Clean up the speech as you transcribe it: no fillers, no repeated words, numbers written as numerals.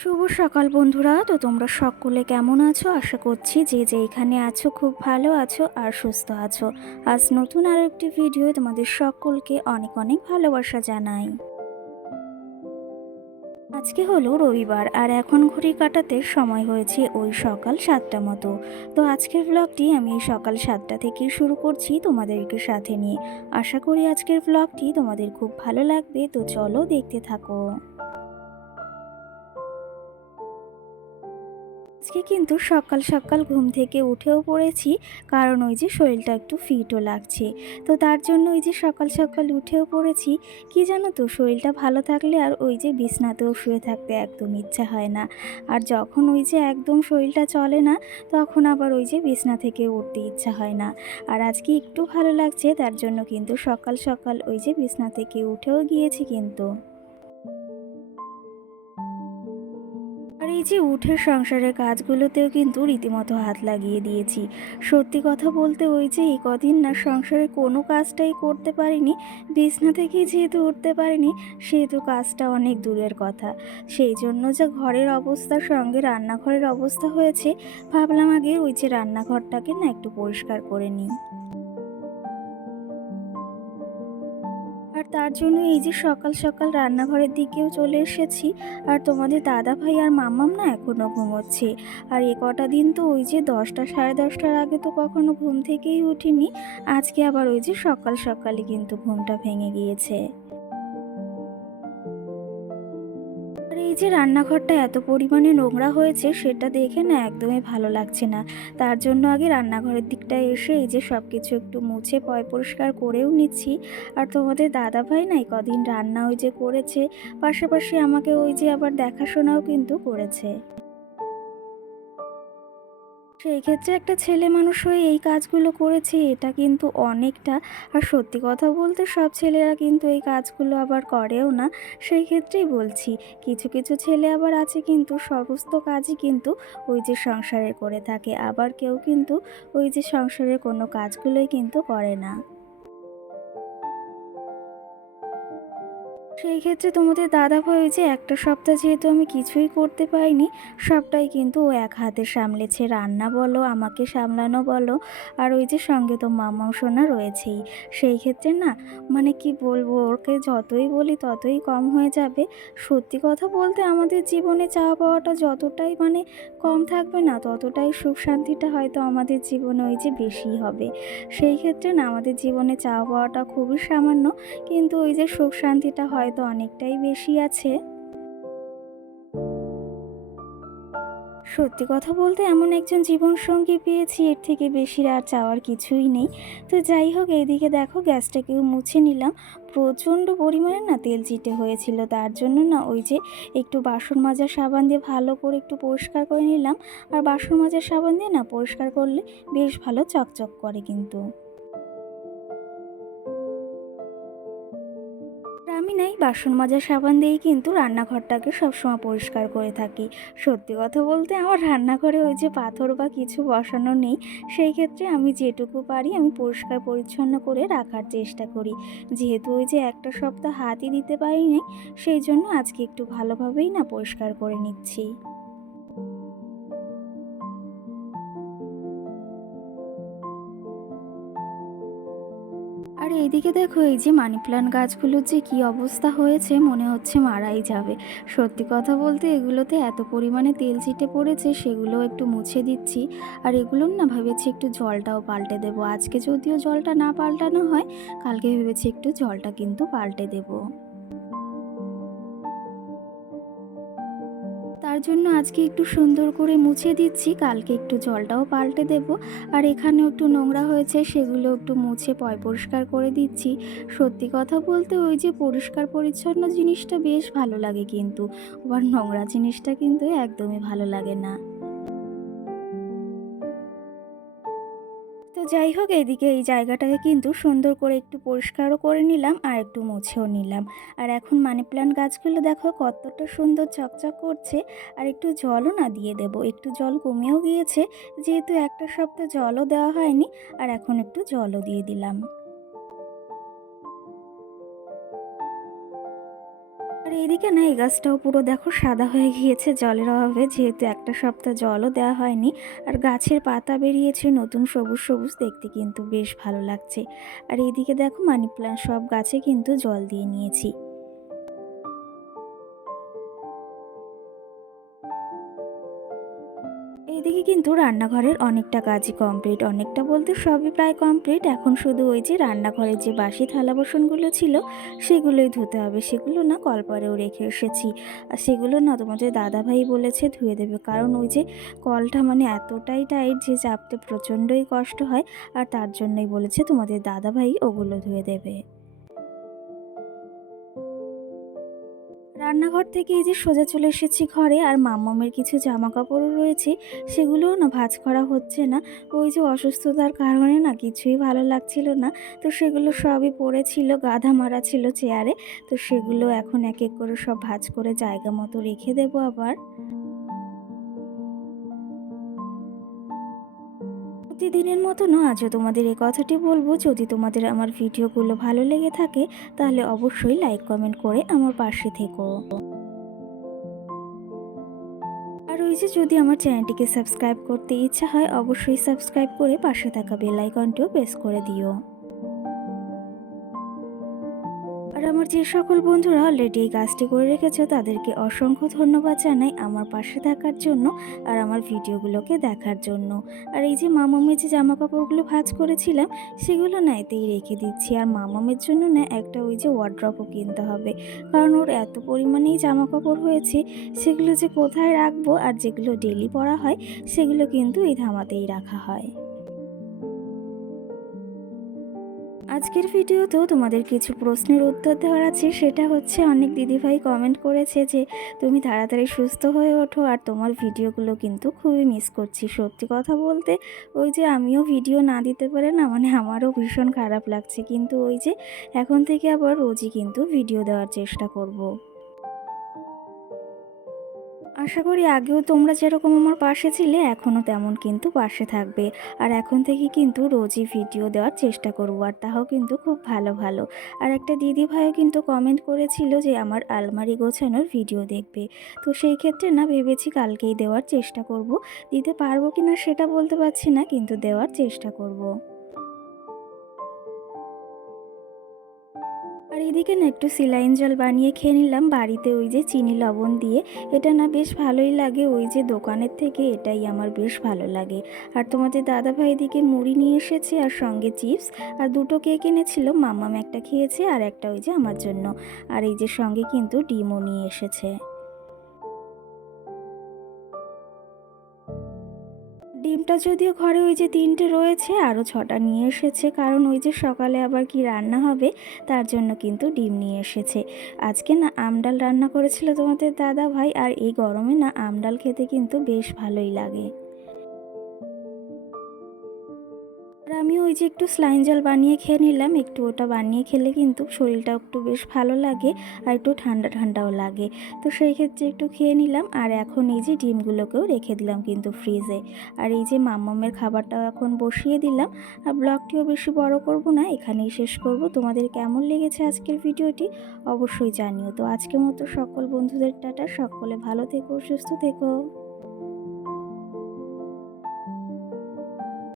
শুভ সকাল বন্ধুরা। তো তোমরা সকলে কেমন আছো? আশা করছি যে যেখানে আছো খুব ভালো আছো আর সুস্থ আছো। আজ নতুন আরো একটি ভিডিও তোমাদের সকলকে অনেক অনেক ভালোবাসা জানাই। আজকে হলো রবিবার আর এখন ঘড়ি কাটাতে সময় হয়েছে ওই সকাল 7টা মতো। তো আজকের ব্লগটি আমি এই সকাল 7টা থেকেই শুরু করছি তোমাদেরকে সাথে নিয়ে। আশা করি আজকের ব্লগটি তোমাদের খুব ভালো লাগবে, তো চলো দেখতে থাকো। আজকে কিন্তু সকাল সকাল ঘুম থেকে উঠেও পড়েছি, কারণ ওই যে শরীরটা একটু ফিটও লাগছে। তো তার জন্য ওই যে সকাল সকাল উঠেও পড়েছি। কি জানো তো, শরীরটা ভালো থাকলে আর ওই যে বিছনাতেও শুয়ে থাকতে একদম ইচ্ছা হয় না। আর যখন ওই যে একদম শরীরটা চলে না, তখন আবার ওই যে বিছনা থেকে উঠতে ইচ্ছা হয় না। আর আজকে একটু ভালো লাগছে, তার জন্য কিন্তু সকাল সকাল ওই যে বিছনা থেকে উঠেও গিয়েছি কিন্তু। আর এই যে উঠে সংসারের কাজগুলোতেও কিন্তু রীতিমতো হাত লাগিয়ে দিয়েছি। সত্যি কথা বলতে ওই যে এই কদিন না সংসারের কোনো কাজটাই করতে পারিনি। বিছনা থেকেই যেহেতু উঠতে পারিনি, সেহেতু কাজটা অনেক দূরের কথা। সেই জন্য যে ঘরের অবস্থার সঙ্গে রান্নাঘরের অবস্থা হয়েছে, ভাবলাম আগে ওই যে রান্নাঘরটাকে না একটু পরিষ্কার করে নিই। আর তার জন্য এই যে সকাল সকাল রান্নাঘরের দিকেও চলে এসেছি। আর তোমাদের দাদা ভাই আর মাম্মাম না এখনো ঘুমোচ্ছে। আর এ কটা দিন তো ওই যে 10টা সাড়ে 10টার আগে তো কখনো ঘুম থেকেই উঠিনি। আজকে আবার ওই যে সকাল সকালই কিন্তু ঘুমটা ভেঙে গিয়েছে। আর এই যে রান্নাঘরটা এত পরিমাণে নোংরা হয়েছে, সেটা দেখে না একদমই ভালো লাগছে না। তার জন্য আগে রান্নাঘরের দিকটায় এসে এই যে সব কিছু একটু মুছে পরিষ্কার করেও নিচ্ছি। আর তোমাদের দাদাভাই না এই কদিন রান্না ওই যে করেছে, পাশাপাশি আমাকে ওই যে আবার দেখাশোনাও কিন্তু করেছে। সেই ক্ষেত্রে একটা ছেলে মানুষ হয়ে এই কাজগুলো করেছে, এটা কিন্তু অনেকটা। আর সত্যি কথা বলতে সব ছেলেরা কিন্তু এই কাজগুলো আবার করেও না। সেই ক্ষেত্রেই বলছি, কিছু কিছু ছেলে আবার আছে কিন্তু সমস্ত কাজই কিন্তু ওই যে সংসারের করে থাকে, আবার কেউ কিন্তু ওই যে সংসারের কোনো কাজগুলোই কিন্তু করে না। সেই ক্ষেত্রে তোমাদের দাদাভাই ওই যে একটা সপ্তাহ যেহেতু আমি কিছুই করতে পারিনি, সবটাই কিন্তু ও এক হাতে সামলেছে। রান্না বলো, আমাকে সামলানো বলো, আর ওই যে সঙ্গে তো মামাও সোনা রয়েছেই। সেই ক্ষেত্রে না, মানে কি বলবো, ওকে যতই বলি ততই কম হয়ে যাবে। সত্যি কথা বলতে আমাদের জীবনে চাওয়া পাওয়াটা যতটাই মানে কম থাকবে না, ততটাই সুখ শান্তিটা হয়তো আমাদের জীবনে ওই যে বেশি হবে। সেই ক্ষেত্রে না আমাদের জীবনে চাওয়া পাওয়াটা খুবই সামান্য, কিন্তু ওই যে সুখ শান্তিটা হয়তো অনেকটাই বেশি আছে। সত্যি কথা বলতে এমন একজন জীবনসঙ্গী পেয়েছি, এর থেকে বেশি আর চাওয়ার কিছুই নেই। তো যাই হোক, এইদিকে দেখো গ্যাসটাকেও মুছে নিলাম। প্রচণ্ড পরিমাণে না তেল চিটে হয়েছিল, তার জন্য না ওই যে একটু বাসন মাজার সাবান দিয়ে ভালো করে একটু পরিষ্কার করে নিলাম। আর বাসন মাজার সাবান দিয়ে না পরিষ্কার করলে বেশ ভালো চকচক করে কিন্তু। আর আমি নাই বাসন মাজার সাবান দিয়েই কিন্তু রান্নাঘরটাকে সবসময় পরিষ্কার করে থাকি। সত্যি কথা বলতে আমার রান্নাঘরে ওই যে পাথর বা কিছু বসানো নেই। সেই ক্ষেত্রে আমি যেটুকু পারি আমি পরিষ্কার পরিচ্ছন্ন করে রাখার চেষ্টা করি। যেহেতু ওই যে একটা সপ্তাহ হাতই দিতে পারিনি, সেই জন্য আজকে একটু ভালোভাবেই না পরিষ্কার করে নিচ্ছি। আর এইদিকে দেখো এই যে মানি প্ল্যান্ট গাছগুলোর যে কি অবস্থা হয়েছে, মনে হচ্ছে মারাই যাবে। সত্যি কথা বলতে এগুলোতে এত পরিমাণে তেল ছিটে পড়েছে, সেগুলো একটু মুছে দিচ্ছি। আর এগুলোর না ভেবেছি একটু জলটাও পাল্টে দেবো। আজকে যদিও জলটা না পাল্টানো হয়, কালকে ভেবেছি একটু জলটা কিন্তু পাল্টে দেবো। তার জন্য আজকে একটু সুন্দর করে মুছে দিচ্ছি, কালকে একটু জলটাও পাল্টে দেব। আর এখানেও একটু নোংরা হয়েছে, সেগুলো একটু মুছে পরিষ্কার করে দিচ্ছি। সত্যি কথা বলতে ওই যে পরিষ্কার পরিচ্ছন্ন জিনিসটা বেশ ভালো লাগে, কিন্তু আবার নোংরা জিনিসটা কিন্তু একদমই ভালো লাগে না। তো যাই হোক, এইদিকে এই জায়গাটাকে কিন্তু সুন্দর করে একটু পরিষ্কারও করে নিলাম আর একটু মুছেও নিলাম। আর এখন মানি প্ল্যান্ট গাছগুলো দেখো কতটা সুন্দর চকচক করছে। আর একটু জলও না দিয়ে দেব, একটু জল কমেও গিয়েছে, যেহেতু একটা সপ্তাহ জলও দেওয়া হয়নি। আর এখন একটু জলও দিয়ে দিলাম। আর এইদিকে না এই গাছটাও পুরো দেখো সাদা হয়ে গিয়েছে জলের অভাবে, যেহেতু একটা সপ্তাহ জলও দেওয়া হয়নি। আর গাছের পাতা বেরিয়েছে নতুন সবুজ সবুজ, দেখতে কিন্তু বেশ ভালো লাগছে। আর এইদিকে দেখো মানি প্ল্যান্ট সব গাছে কিন্তু জল দিয়ে নিয়েছি। এইদিকে কিন্তু রান্নাঘরের অনেকটা কাজই কমপ্লিট, অনেকটা বলতে সবই প্রায় কমপ্লিট। এখন শুধু ওই যে রান্নাঘরের যে বাসি থালা বাসনগুলো ছিল সেগুলোই ধুতে হবে, সেগুলো না কলপাড়েও রেখে এসেছি। আর সেগুলো না তোমাদের দাদাভাই বলেছে ধুয়ে দেবে, কারণ ওই যে কলটা মানে এতটাই টাইট যে চাপতে প্রচণ্ডই কষ্ট হয়। আর তার জন্যই বলেছে তোমাদের দাদাভাই ওগুলো ধুয়ে দেবে। রান্নাঘর থেকে এই যে সোজা চলে এসেছি ঘরে, আর মাম্মামের কিছু জামা কাপড়ও রয়েছে, সেগুলোও না ভাঁজ করা হচ্ছে না। ওই যে অসুস্থতার কারণে না কিছুই ভালো লাগছিল না, তো সেগুলো সবই পড়েছিল, গাদা মারা ছিল চেয়ারে। তো সেগুলো এখন এক এক করে সব ভাঁজ করে জায়গা মতো রেখে দেবো আবার। প্রতিদিনের মতনও আজও তোমাদের এই কথাটি বলবো, যদি তোমাদের আমার ভিডিওগুলো ভালো লেগে থাকে তাহলে অবশ্যই লাইক কমেন্ট করে আমার পাশে থেকো। আর ওই যে যদি আমার চ্যানেলটিকে সাবস্ক্রাইব করতে ইচ্ছা হয় অবশ্যই সাবস্ক্রাইব করে পাশে থাকা বেল আইকনটিও প্রেস করে দিও। আর আমার যে সকল বন্ধুরা অলরেডি এই কাজটি করে রেখেছো তাদেরকে অসংখ্য ধন্যবাদ জানাই আমার পাশে থাকার জন্য আর আমার ভিডিওগুলোকে দেখার জন্য। আর এই যে মামামের যে জামা কাপড়গুলো ভাঁজ করেছিলাম সেগুলো না এতেই রেখে দিচ্ছি। আর মামামের জন্য না একটা ওই যে ওয়ার্ড্রপও কিনতে হবে, কারণ ওর এত পরিমাণেই জামা কাপড় হয়েছে, সেগুলো যে কোথায় রাখবো। আর যেগুলো ডেলি পরা হয় সেগুলো কিন্তু এই ধামাতেই রাখা হয়। আজকের ভিডিওতেও তোমাদের কিছু প্রশ্নের উত্তর দেওয়ার আছে, সেটা হচ্ছে অনেক দিদিভাই কমেন্ট করেছে যে তুমি তাড়াতাড়ি সুস্থ হয়ে ওঠো, আর তোমার ভিডিওগুলো কিন্তু খুবই মিস করছি। সত্যি কথা বলতে ওই যে আমিও ভিডিও না দিতে পারে না মানে আমারও ভীষণ খারাপ লাগছে, কিন্তু ওই যে এখন থেকে আবার রোজই কিন্তু ভিডিও দেওয়ার চেষ্টা করব। আশা করি আগেও তোমরা যেরকম আমার পাশে ছিলে এখনও তেমন কিন্তু পাশে থাকবে। আর এখন থেকে কিন্তু রোজই ভিডিও দেওয়ার চেষ্টা করব, আর তাও কিন্তু খুব ভালো ভালো। আর একটা দিদি ভাইও কিন্তু কমেন্ট করেছিল যে আমার আলমারি গোছানোর ভিডিও দেখবে, তো সেই ক্ষেত্রে না ভেবেছি কালকেই দেওয়ার চেষ্টা করব। দিতে পারবো কি না সেটা বলতে পারছি না, কিন্তু দেওয়ার চেষ্টা করব। আর এদিকে না একটু সিলাইন জল বানিয়ে খেয়ে নিলাম বাড়িতে ওই যে চিনি লবণ দিয়ে। এটা না বেশ ভালোই লাগে, ওই যে দোকানের থেকে এটাই আমার বেশ ভালো লাগে। আর তোমাদের দাদাভাই এদিকে মুড়ি নিয়ে এসেছে আর সঙ্গে চিপস, আর দুটো কেক এনেছিল, মাম্মাম একটা খেয়েছে আর একটা ওই যে আমার জন্য। আর এই যে সঙ্গে কিন্তু ডিমও নিয়ে এসেছে। ডিমটা যদিও ঘরে ওই যে 3টে রয়েছে, আরও 6টা নিয়ে এসেছে, কারণ ওই যে সকালে আবার কি রান্না হবে তার জন্য কিন্তু ডিম নিয়ে এসেছে। আজকে না আমডাল রান্না করেছিল তোমাদের দাদা ভাই, আর এই গরমে না আমডাল খেতে কিন্তু বেশ ভালোই লাগে। আর আমি ওই যে একটু স্লাইন জল বানিয়ে খেয়ে নিলাম, একটু ওটা বানিয়ে খেলে কিন্তু শরীরটা একটু বেশ ভালো লাগে আর একটু ঠান্ডা ঠান্ডাও লাগে। তো সেই ক্ষেত্রে একটু খেয়ে নিলাম, আর এখন এই যে ডিমগুলোকেও রেখে দিলাম কিন্তু ফ্রিজে। আর এই যে মাম্মামের খাবারটাও এখন বসিয়ে দিলাম। আর ব্লগটিও বেশি বড় করব না, এখানেই শেষ করব। তোমাদের কেমন লেগেছে আজকের ভিডিওটি অবশ্যই জানিও। তো আজকের মতো সকল বন্ধুদের টাটা, সকলে ভালো থেকো, সুস্থ থেকো।